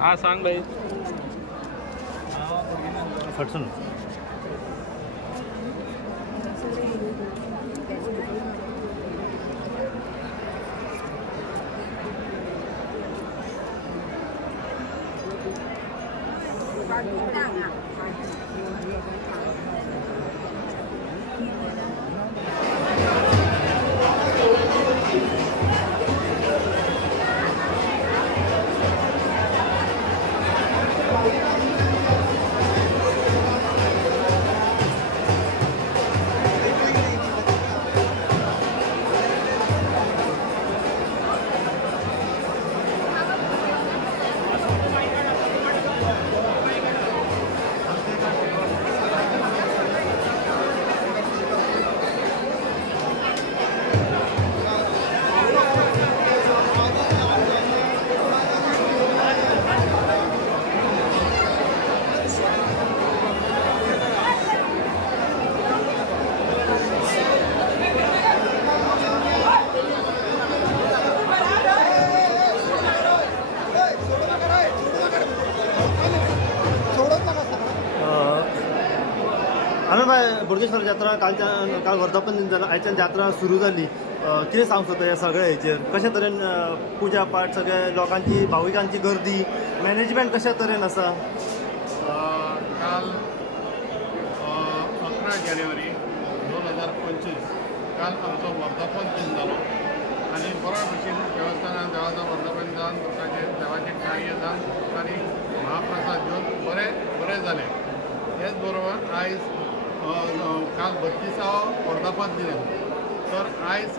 हाँ सांग भाई फटसून बोडगेश्वर जात्रा काल वर्धापन दिन जालें आयच्यान जात्रा सुरू जाली कितें सांगूं सोदता ह्या सगळ्या हेचेर कशा तरेन पुजा पाठ सगळ्या लोकांची भाविकांची गर्दी मॅनेजमेंट कशा तरेन आसा काल 11 जानेवारी 2025 काल आमचो वर्धापन दिन जालो आनी बऱ्या भशेन देवस्थानान देवाचो वर्धापन जावन लोकांचे देवाचें कार्य जावन आनी महाप्रसाद घेवन बरें जालें हेच बरोबर आयज काल 32वा वर्धापन दिन तर आयज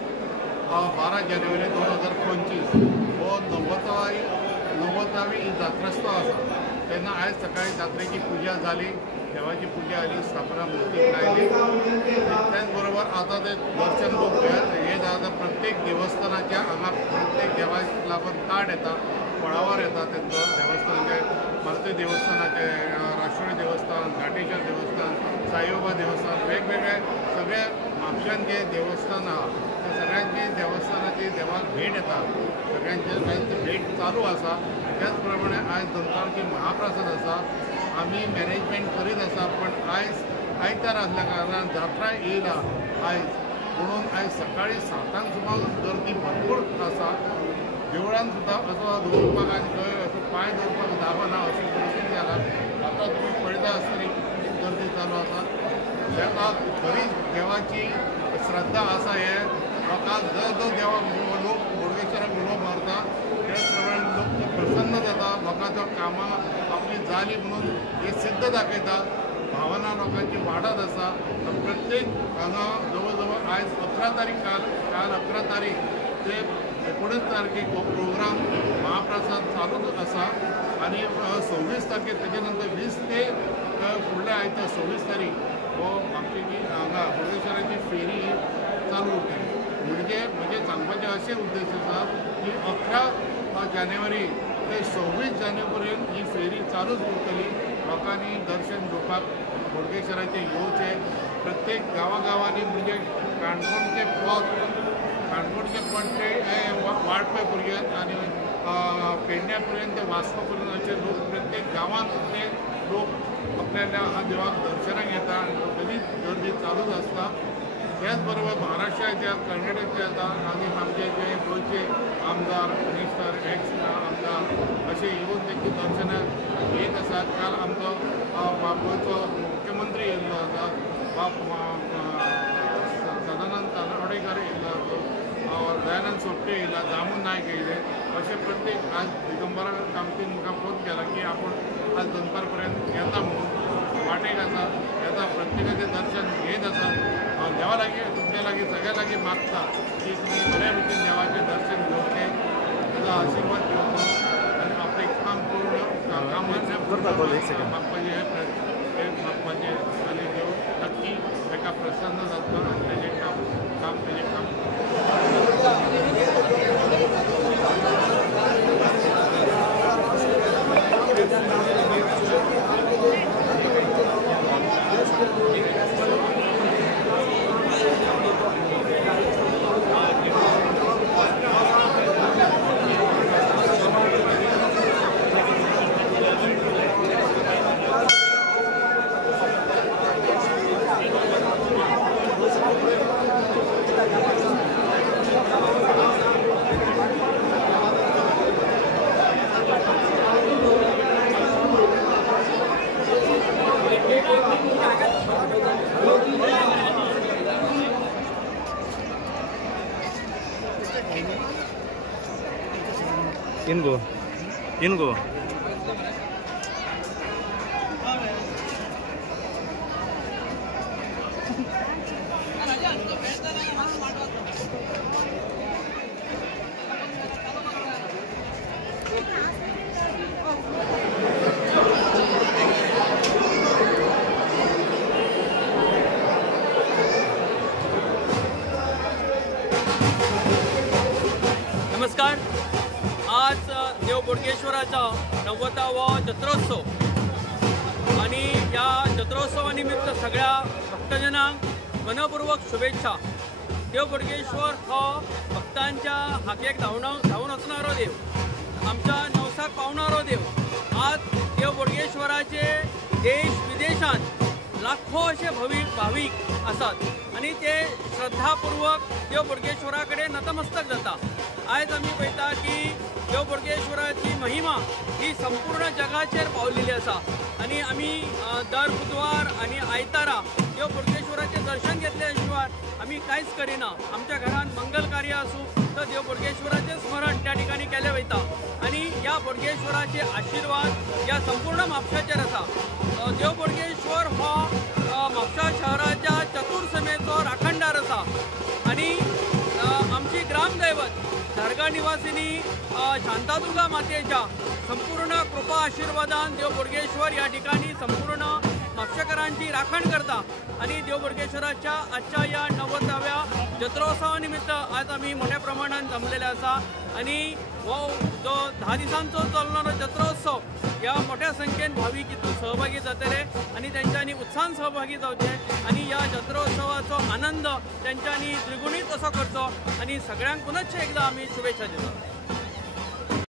12 जानेवारी 2025 हो 90वी जात्रोत्सव आसा तेन्ना आयज सकाळी जात्रेची पुजा जाली देवाची पुजा जाली स्थापना मुर्ती लायली त्याच बरोबर आता ते दर्शन खूब हे जाता प्रत्येक देवस्थानाच्या हांगा प्रत्येक देवाक लागून ताट येता फळावर येता तेंचो देवस्थानाचे मारुती देवस्थानाचे राष्ट्रीय देवस्थान घाटेश्वर देवस्थान साईबाबा देवस्थान वेगवेगळे सगळे म्हापशान जे देवस्थान आहा त्या सगळ्यांची देवस्थानाची देवाक भेट येता सगळ्यांची भेट चालू आसा त्याच प्रमाणे आयज दनपारची महाप्रसाद आसा आमी मॅनेजमेंट करीत आसा पण आयज आयतार आसल्या कारणान जात्रा येयला आयज म्हणून आयज सकाळी 7 सुमार गर्दी भरपूर आसा देवळान सुद्दां असो दवरपाक आनी खंय असो पांय दवरपाक जागो ना अशी परिस्थिती जाला आतां तुमी पळयता आसतली गर्दी चालू आसा जेका खरी देवाची श्रद्धा आसा हे लोकांक जो देवाक लोक बोडगेश्वराक उलो मारता त्याच प्रमाणे लोक प्रसन्न जाता लोकांचो कामां आपली जाली म्हणून हे सिद्ध दाखयता भावना लोकांची वाडत आसा प्रत्येक हांगा जवळ जवळ आयज 11 तारीख काल 11 तारीख ते 19 तारखेक हो प्रोग्राम महाप्रसाद चालूच आसा आनी 26 तारखेक तेजे नंतर 20 ते फुडल्या आयतार 26 तारीख हो आमची हांगा बोडगेश्वराची फेरी चालू उरतली म्हणजे म्हजे सांगपाचें अशें उद्देश आसा की 11 जानेवारी ते 26 जानेवारी पर्यंत ही फेरी चालूच उरतली लोकांनी दर्शन घेवपाक बोडगेश्वराचें येवचें प्रत्येक गांवांनी म्हणजे काणकोणचे पणचे वाडपय पर्यंत आनी पेडण्या पर्यंत वास्को पर्यंत अशे लोक प्रत्येक गांवांत ते लोक आपल्या हांगा देवाक दर्शनाक येता आनी सगळीच गर्दी चालूच आसता त्याच बरोबर महाराष्ट्राच्या कर्नाटकाचे येता आनी आमचे जे गोंयचे आमदार मिनिस्टर एक्स आमदार असे येवन तेंची दर्शनाक येत आसात काल आमचो गोंयचो मुख्यमंत्री येयल्लो आसा सदानंद तानावडेकर येयल्लो दयानंद सोपटे येयला दामू नायक येयले अशे प्रत्येक आज दिगंबरा कामतीन म्हाका फोन केला की आपूण आज दनपार पर्यंत येता म्हणून वाटेक आसा येता प्रत्येकाचें दर्शन घेत आसा देवा लागीं तुमच्या लागीं सगळ्या लागीं मागता की तुमी बऱ्या भशेन देवाचें दर्शन घेवचें ताचो आशिर्वाद घेवचो आनी आपलें काम पूर्ण कामाचें मागपाचें हे मागपाचें आनी देव नक्की ताका प्रसन्न जातलो आनी तेजें काम तेजें काम इनगो नमस्कार. आज देव बोडगेश्वराचा 90वा जत्रोत्सव आणि या जत्रोत्सवानिमित्त सगळ्या भक्तजनांक मनपूर्वक शुभेच्छा. देव बोडगेश्वर हो भक्तांच्या हाकेक धावून वचणारो देव, आमच्या नवसाक पावणारो देव. आज देव बोडगेश्वराचे देश विदेशांत लाखो असे भाविक असतात आणि ते श्रद्धापूर्वक देव बोडगेश्वरा कडेन नतमस्तक जाता. आयज आमी पळयता की देव बोडगेश्वराची महिमा ही संपूर्ण जगाचेर पावलेली आसा आणि आमी दर बुधवार आणि आयतारा देव बोडगेश्वराचे दर्शन घेतल्या शिवाय आमी कांयच करिना. आमच्या घरांत मंगल कार्य आसूं तर देव बोडगेश्वराचे स्मरण त्या ठिकाणी केले वयता आणि या बोडगेश्वराचे आशीर्वाद या संपूर्ण म्हापशाचेर आसा. देव बोडगेश्वर हो म्हापशा शहराच्या चतुर्समेचो राखणदार आसा आणि आमची ग्रामदैवत धारगा निवासिनी शांतादुर्गा मातेच्या संपूर्ण कृपा आशीर्वादान देव बोडगेश्वर या ठिकाणी संपूर्ण म्हापशेकरांची राखण करता आणि देव बोडगेश्वराच्या आजच्या या 90व्या जत्रोत्सवा निमित्त आज आम्ही मोठ्या प्रमाणात जमलेले आसा आणि हो जो 10 दिसांचो चलणारो जत्रोत्सव या मोठ्या संख्येन भाविक हितून सहभागी जातले आणि त्यांच्यानी उत्साहान सहभागी जावचे आणि या जत्रोत्सवाचो आनंद त्यांच्यानी द्विगुणीत असो करचो आणि सगळ्यांक पुनश्च एकदा आम्ही शुभेच्छा दितो.